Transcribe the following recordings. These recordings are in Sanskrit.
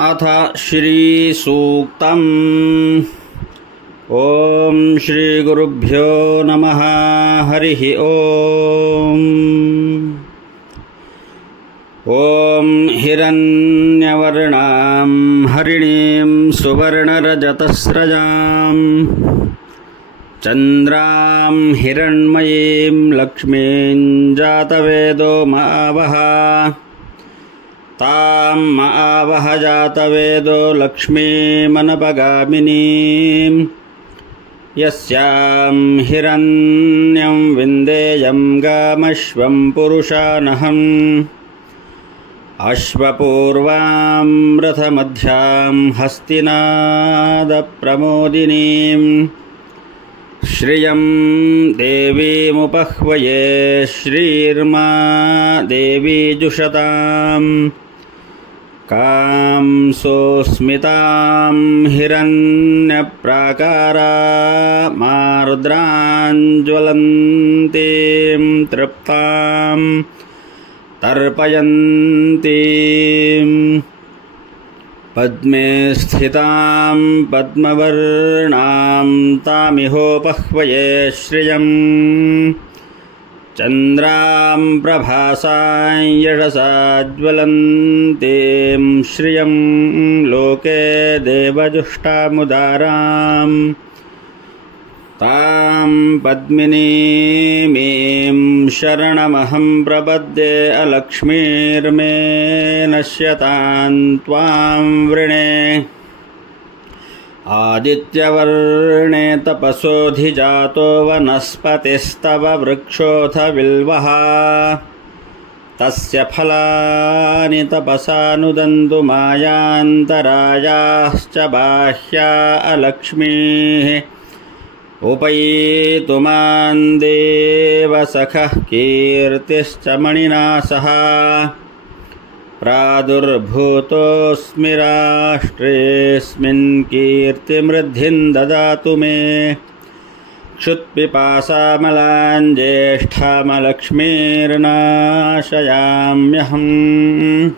अथ श्रीसूक्तम्। ॐ श्रीगुरुभ्यो नमः। हरिः ॐ। ॐ हिरण्यवर्णां हरिणीं सुवर्णरजतस्रजां चन्द्रां हिरण्मयीं लक्ष्मीं जातवेदो मावः। तां मावह जातवेदो लक्ष्मीमनपगामिनीं यस्यां हिरण्यं विन्देयं गामश्वं पुरुषानहम्। अश्वपूर्वां रथमध्यां हस्तिनादप्रमोदिनीं श्रियं देवीमुपह्वये श्रीर्मा देवी जुषताम्। कांसोस्मितां हिरण्यप्राकारामार्द्राञ्ज्वलन्तीं तृप्तां तर्पयन्तीं पद्मे स्थितां पद्मवर्णां तामिहोपह्वये श्रियम्। चन्द्रां प्रभासां यशसा ज्वलन्तीं श्रियं लोके देवजुष्टामुदारां। तां पद्मिनीमीं शरणमहं प्रपद्ये अलक्ष्मीर्मे नश्यतां त्वां वृणे। आदित्यवर्णे तपसोऽधिजातो वनस्पतिस्तव वृक्षोऽथ बिल्वः। तस्य फलानि तपसानुदन्तु मायान्तरायाश्च बाह्या अलक्ष्मीः। उपैतुमान् देवसखः कीर्तिश्च मणिना सह। प्रादुर्भूतोऽस्मि राष्ट्रेऽस्मिन् कीर्तिमृद्धिं ददातु मे। क्षुत्पिपासामलान् ज्येष्ठामलक्ष्मीर्नाशयाम्यहम्।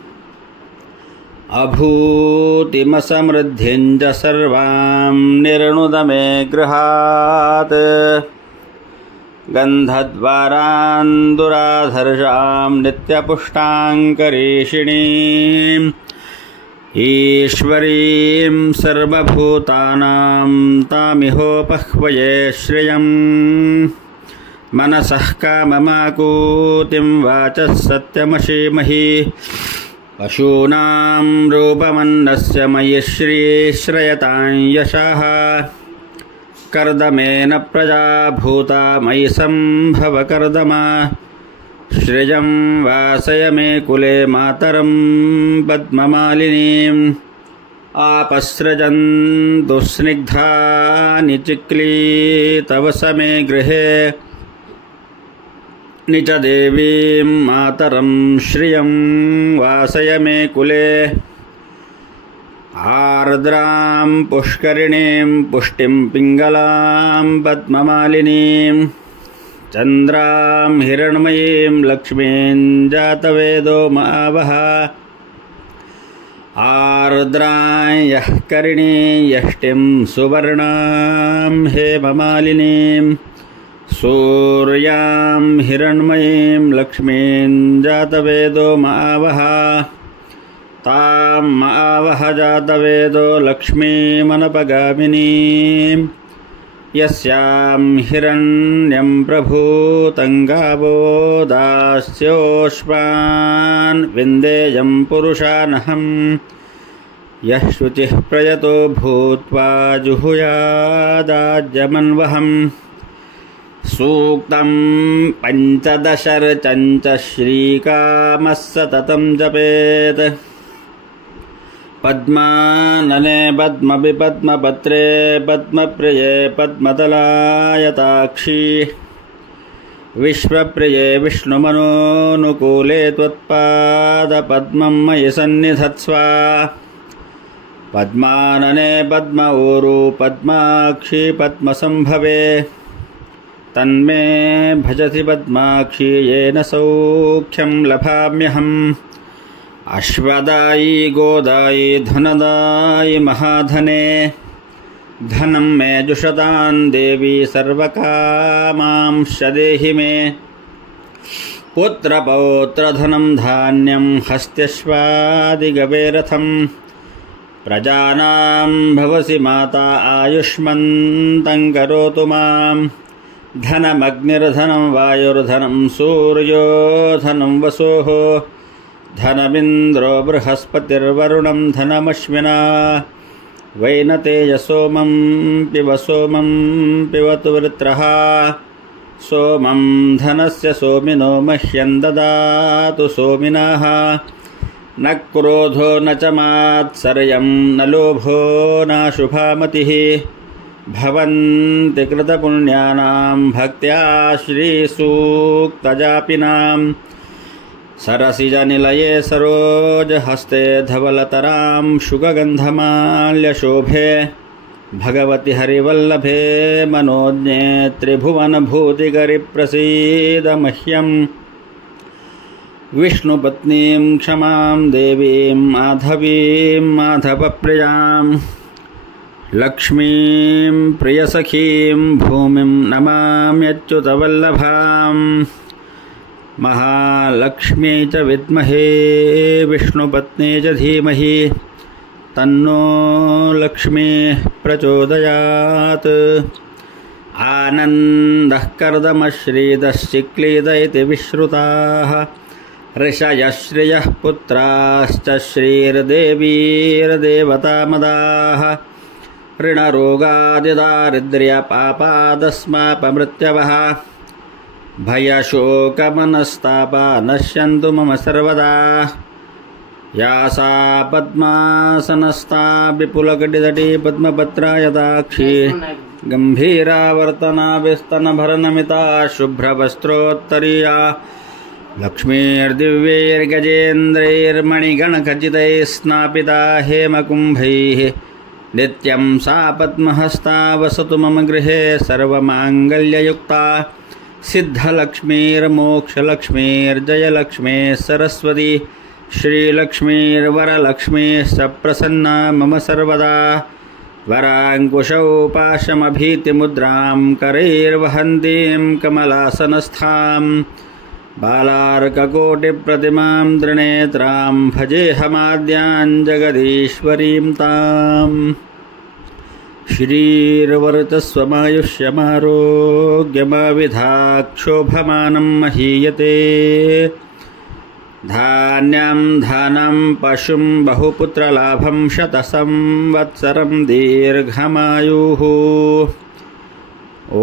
अभूतिमसमृद्धिं च सर्वां निर्णुद मे गृहात्। गन्धद्वारान् दुराधर्षां नित्यपुष्टाङ्करीषिणीम्। ईश्वरीं सर्वभूतानां तामिहोपह्वये श्रियम्। मनसः काममाकूतिं वाचः सत्यमशीमहि। पशूनां रूपमन्नस्य मयि श्रीश्रयतां यशः। कर्दमेन प्रजा भूता मयि सम्भव कर्दमा। श्रियं वासय मे कुले मातरं पद्ममालिनीम्। आपसृजन्तु स्निग्धानि चिक्लीतव समे गृहे। निज देवीं मातरं श्रियं वासय मे कुले। आर्द्रां पुष्करिणीं पुष्टिं पिङ्गलां पद्ममालिनीं। चन्द्रां हिरण्मयीं लक्ष्मीं जातवेदो मावः। आर्द्रां यः करिणीं यष्टिं सुवर्णां हेममालिनीं। सूर्यां हिरण्मयीं लक्ष्मीं जातवेदो मावः। तां मावह जातवेदो लक्ष्मीमनपगामिनीं यस्यां हिरण्यं प्रभूतं गावो दास्योष्मान् विन्देयं पुरुषानहम्। यः शुचिः प्रयतो भूत्वा जुहुयादाज्यमन्वहम्। सूक्तं पञ्चदशर्चञ्च श्रीकामः सततं जपेत्। पद्मानने पद्मविपद्मपत्रे पद्मप्रिये पद्मदलायताक्षी। विश्वप्रिये विष्णुमनोनुकूले त्वत्पादपद्मं मयि सन्निधत्स्व। पद्मानने पद्म ऊरू पद्माक्षी पद्मसंभवे। तन्मे भजति पद्माक्षी येन सौख्यं लभाम्यहम्। अश्वदायी गोदायी धनदायी महाधने धनं मे जुषतां देवी सर्वकामांश्च देहि मे पुत्रपौत्रधनं धान्यं हस्त्यश्वादिगवेरथं प्रजानां भवसि माता आयुष्मन्तं करोतु मां धनमग्निर्धनं वायुर्धनं सूर्यो धनं वसोः धनमिन्द्रो बृहस्पतिर्वरुणं धनमश्विना वैनतेयसोमं पिबतु वृत्रः सोमं धनस्य सोमिनो मह्यं ददातु सोमिनः न क्रोधो न च मात्सर्यं न लोभो नाशुभामतिः भवन्ति कृतपुण्यानां भक्त्या श्रीसूक्तजापिनां सरसिजनिलये सरोजहस्ते धवलतरां शुगगन्धमाल्यशोभे भगवति हरिवल्लभे मनोज्ञे त्रिभुवनभूतिकरिप्रसीद मह्यं विष्णुपत्नीं क्षमां देवीं माधवीं माधवप्रियां लक्ष्मीं प्रियसखीं भूमिं नमाम्यच्युतवल्लभाम् महालक्ष्मी च विद्महे विष्णुपत्नी च धीमहि तन्नो लक्ष्मी प्रचोदयात् आनन्दः कर्दमश्रीदश्चिक्लीद इति विश्रुताः ऋषयः श्रियः पुत्राश्च श्रीर्देवीर्देवतामदाः ऋणरोगादिदारिद्र्यपापादस्मापमृत्यवः भयशोकमनस्तापा नश्यन्तु मम सर्वदा या सा पद्मासनस्था विपुलकटितटी पद्मपत्रा यदाक्षी गम्भीरावर्तना विस्तनभरनमिता शुभ्रवस्त्रोत्तरीया लक्ष्मीर्दिव्यैर्गजेन्द्रैर्मणिगणखचितैः स्नापिता हेमकुम्भैः नित्यं सा पद्महस्ता वसतु मम गृहे सर्वमाङ्गल्ययुक्ता सिद्धलक्ष्मीर्मोक्षलक्ष्मीर्जयलक्ष्मीः सरस्वती श्रीलक्ष्मीर्वरलक्ष्मीश्च प्रसन्ना मम सर्वदा वराङ्कुशौ पाशमभीतिमुद्रां करैर्वहन्तीं कमलासनस्थां बालार्ककोटिप्रतिमां त्रिनेत्रां भजेऽहमाद्यां जगदीश्वरीं ताम् श्रीर्वर्चस्वमायुष्यमारोग्यमाविधाक्षोभमानं महीयते धान्यं धानं पशुं बहुपुत्रलाभं शतसंवत्सरं दीर्घमायुः। ॐ